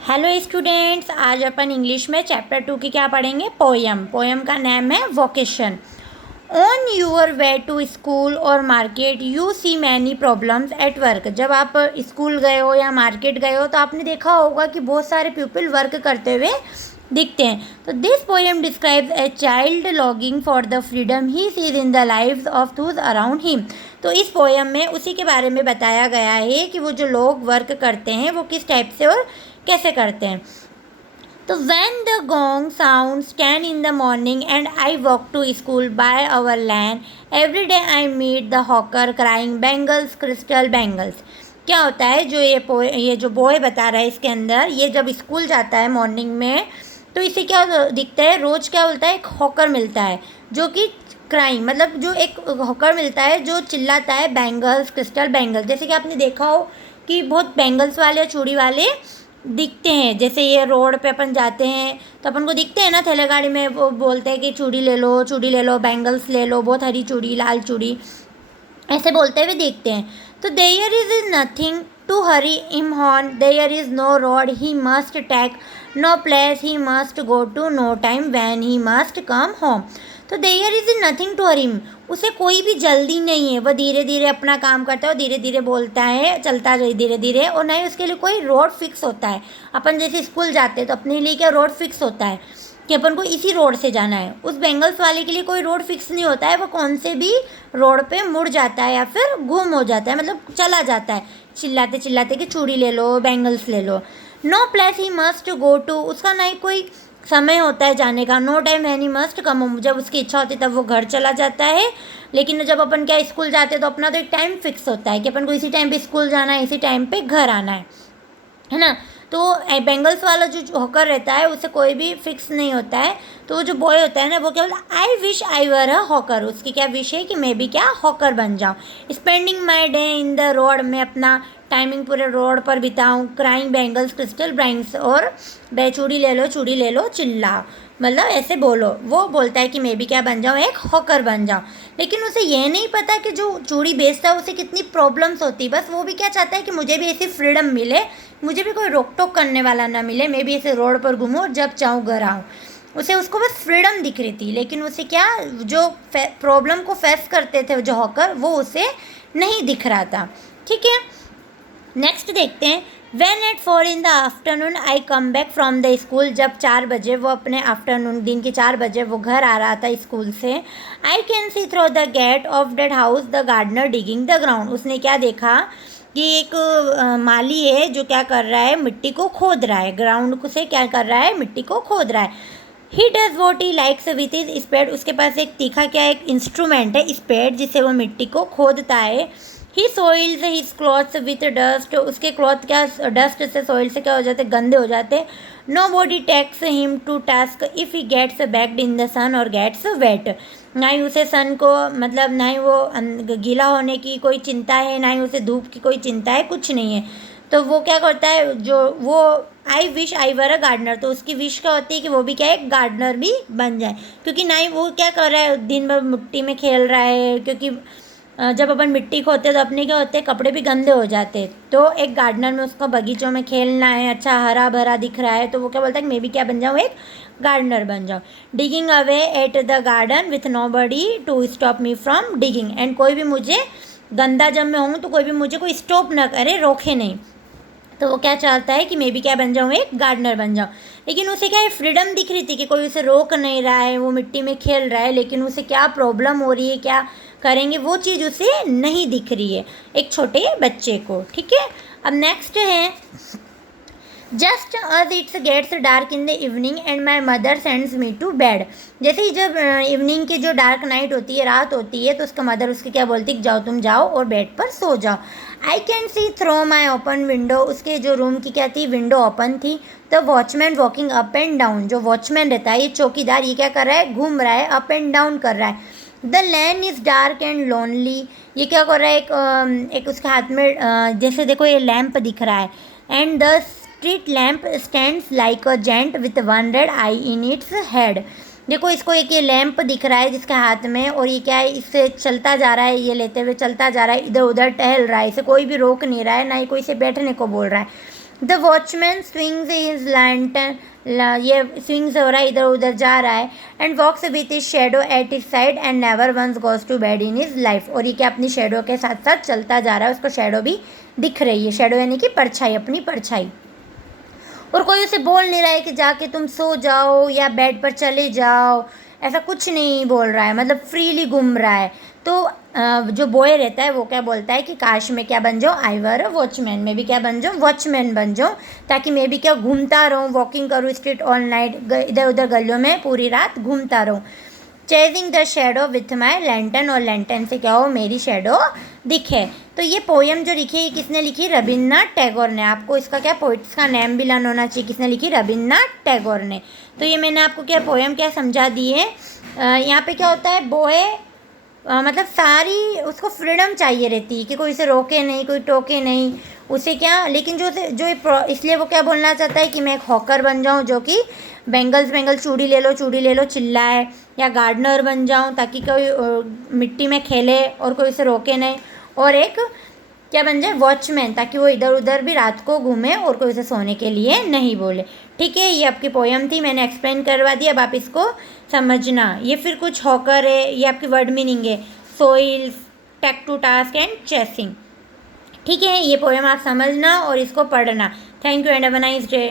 Hello students, आज अपन English में chapter 2 की क्या पढ़ेंगे? पोयम। पोयम का नाम है vocation. On your way to school और market you see many problems at work. जब आप स्कूल गए हो या मार्केट गए हो तो आपने देखा होगा कि बहुत सारे पीपल वर्क करते हुए दिखते हैं। तो this poem describes a child logging for the freedom he sees in the lives of those around him. तो इस पोएम में उसी के बारे में बताया गया है कि वो जो लोग वर्क करते हैं वो किस टाइप से और कैसे करते हैं। तो when the gong sounds 10 in the morning and I walk to school by our lane, every day I meet the hawker crying bangles, crystal bangles। क्या होता है जो ये जो बॉय बता रहा है इसके अंदर, ये जब स्कूल जाता है मॉर्निंग में तो इसे क्या दिखता है, रोज़ क्या बोलता है, एक हॉकर मिलता है जो कि क्राइम मतलब जो एक हॉकर मिलता है जो चिल्लाता है बैंगल्स, क्रिस्टल बैंगल्स। जैसे कि आपने देखा हो कि बहुत बैंगल्स वाले, चूड़ी वाले दिखते हैं। जैसे ये रोड पे अपन जाते हैं तो अपन को दिखते हैं ना, थैले गाड़ी में वो बोलते हैं कि चूड़ी ले लो, बैंगल्स ले लो, बहुत हरी चूड़ी, लाल चूड़ी, ऐसे बोलते हुए देखते हैं। तो there is nothing to hurry him horn, there is no road he must take, no place he must go to, no time when he must come home. तो there is nothing to hurry him, उसे कोई भी जल्दी नहीं है, वह धीरे धीरे अपना काम करता है और धीरे धीरे बोलता है, चलता है धीरे धीरे, और ना ही उसके लिए कोई रोड फिक्स होता है। अपन जैसे स्कूल जाते हैं तो अपने लिए क्या रोड फिक्स होता है कि अपन को इसी रोड से जाना है। उस बेंगल्स वाले के लिए कोई रोड फिक्स नहीं होता है, वो कौन से भी रोड पे मुड़ जाता है या फिर गुम हो जाता है, मतलब चला जाता है चिल्लाते चिल्लाते कि चूड़ी ले लो, बैंगल्स ले लो। No place he must go to, उसका ना ही कोई समय होता है जाने का। No time when he must come home, जब उसकी इच्छा होती है तब वो घर चला जाता है। लेकिन जब अपन क्या स्कूल जाते हैं तो अपना तो एक टाइम फिक्स होता है कि अपन को इसी टाइम पे स्कूल जाना है, इसी टाइम पे घर आना है ना। तो बेंगल्स वाला जो हॉकर रहता है उसे कोई भी फिक्स नहीं होता है। तो वो जो बॉय होता है ना वो क्या बोलता है, I wish I were a hawker. उसकी क्या विश है कि मैं भी क्या हॉकर बन जाऊँ। Spending my day in the road, मैं अपना टाइमिंग पूरे रोड पर बिताऊँ। क्राइंग बैंगल्स क्रिस्टल ब्राइंग्स, और चूड़ी ले लो चिल्लाओ, मतलब ऐसे बोलो। वो बोलता है कि मैं भी क्या बन जाऊँ, एक हॉकर बन जाऊँ। लेकिन उसे यह नहीं पता कि जो चूड़ी बेचता है उसे कितनी प्रॉब्लम्स होती है। बस वो भी क्या चाहता है कि मुझे भी ऐसी फ्रीडम मिले, मुझे भी कोई रोक टोक करने वाला ना मिले, मैं भी ऐसे रोड पर घूमूँ और जब चाहूँ घर आऊँ। उसे उसको बस फ्रीडम दिख रही थी, लेकिन उसे क्या जो प्रॉब्लम को फेस करते थे जो हॉकर, वो उसे नहीं दिख रहा था। ठीक है, नेक्स्ट देखते हैं। When at 4 in the afternoon I come back from the school, जब 4 बजे वो अपने आफ्टरनून दिन के 4 बजे वो घर आ रहा था स्कूल से। I can see through the gate of that house the gardener digging the ground. उसने क्या देखा कि एक माली है जो क्या कर रहा है, मिट्टी को खोद रहा है, ग्राउंड से क्या कर रहा है, मिट्टी को खोद रहा है। He does what he likes with is spade, उसके पास एक तीखा क्या एक इंस्ट्रूमेंट है स्पेड, जिससे वो मिट्टी को खोदता है। He soils his clothes with dust, उसके क्लॉथ क्या डस्ट से, सोइल से क्या हो जाते, गंदे हो जाते। Nobody takes him to task if he gets baked in the sun और गेट्स वेट, ना ही उसे सन को मतलब ना ही वो गीला होने की कोई चिंता है, ना ही उसे धूप की कोई चिंता है, कुछ नहीं है। तो वो क्या करता है, जो वो I wish I were a gardener, तो उसकी विश क्या होती है कि वो भी क्या एक गार्डनर भी बन जाए। क्योंकि ना ही वो क्या कर रहा है, दिन भर मिट्टी में खेल रहा है, क्योंकि जब अपन मिट्टी खोदते हैं तो अपने क्या होते हैं, कपड़े भी गंदे हो जाते हैं। तो एक गार्डनर में उसको बगीचों में खेलना है, अच्छा हरा भरा दिख रहा है, तो वो क्या बोलता है कि मैं भी क्या बन जाऊँ, एक गार्डनर बन जाऊँ। Digging away at the garden with nobody to stop me from digging, and कोई भी मुझे गंदा जब मैं हूँ तो कोई भी मुझे कोई स्टॉप ना करे, रोके नहीं। तो वो क्या चाहता है कि मैं भी क्या बन जाऊँ, एक गार्डनर बन जाऊँ। लेकिन उसे क्या है, फ्रीडम दिख रही थी कि कोई उसे रोक नहीं रहा है, वो मिट्टी में खेल रहा है, लेकिन उसे क्या प्रॉब्लम हो रही है, क्या करेंगे वो चीज़ उसे नहीं दिख रही है, एक छोटे बच्चे को। ठीक है, अब नेक्स्ट है, just as its gets dark in the evening and my mother sends me to bed. जैसे ही जब इवनिंग की जो डार्क नाइट होती है, रात होती है, तो उसका मदर उसके क्या बोलती है, जाओ तुम जाओ और बेड पर सो जाओ। I can see through my open window, उसके जो रूम की क्या थी, विंडो ओपन थी। The watchman walking up and down, जो वॉचमैन रहता है, ये चौकीदार, ये क्या कर रहा है, घूम रहा है, अप एंड डाउन कर रहा है। The land is dark and lonely, ये क्या कर रहा है, एक उसके हाथ में जैसे देखो ये लैम्प दिख रहा है। And the street lamp stands like a giant with one red eye in its head. देखो इसको एक ये लैंप दिख रहा है जिसके हाथ में, और ये क्या है, इससे चलता जा रहा है, ये लेते हुए चलता जा रहा है, इधर उधर टहल रहा है, इसे कोई भी रोक नहीं रहा है, ना ही कोई इसे बैठने को बोल रहा है। The watchman swings his lantern, ये स्विंग्स हो रहा है, इधर उधर जा रहा है, and walks with his shadow at his side and never once goes to bed in his life. और ये क्या अपनी शेडो के साथ साथ चलता जा रहा है, उसको शेडो भी दिख रही है, शेडो यानी कि परछाई, अपनी परछाई। और कोई उसे बोल नहीं रहा है कि जाके तुम सो जाओ या बेड पर चले जाओ, ऐसा कुछ नहीं बोल रहा है, मतलब फ्रीली घूम रहा है। तो जो बॉय रहता है वो क्या बोलता है कि काश मैं क्या बन जाऊँ, आई वर अ वॉचमैन, मैं भी क्या बन जाऊँ, वॉचमैन बन जाऊँ, ताकि मैं भी क्या घूमता रहूँ, वॉकिंग करूँ स्ट्रीट ऑल नाइट, इधर उधर गलियों में पूरी रात घूमता रहूँ। Chasing the shadow with my lentil, और लैंटन से क्या हो, मेरी शेडो दिखे। तो ये पोएम जो लिखी है ये किसने लिखी, रविन्द्रनाथ टैगोर ने। आपको इसका क्या पोइट्स का नेम भी लर्न होना चाहिए, किसने लिखी, रविन्द्रनाथ टैगोर ने। तो ये मैंने आपको क्या पोएम क्या समझा दी है। यहाँ पे क्या होता है, बॉय मतलब सारी उसको फ्रीडम चाहिए रहती है कि कोई उसे रोके नहीं, कोई टोके नहीं उसे, क्या, लेकिन इसलिए वो क्या बोलना चाहता है कि मैं एक हॉकर बन जाऊँ जो कि बेंगल चूड़ी ले लो चिल्लाए, या गार्डनर बन जाऊँ ताकि कोई मिट्टी में खेले और कोई उसे रोके नहीं, और एक क्या बन जाए, वॉचमैन, ताकि वो इधर उधर भी रात को घूमे और कोई उसे सोने के लिए नहीं बोले। ठीक है, ये आपकी पोयम थी, मैंने एक्सप्लेन करवा दी, अब आप इसको समझना। ये फिर कुछ हॉकर है, ये आपकी वर्ड मीनिंग है, soils, take to task and chasing. ठीक है, ये पोएम आप समझना और इसको पढ़ना। Thank you and have a nice day.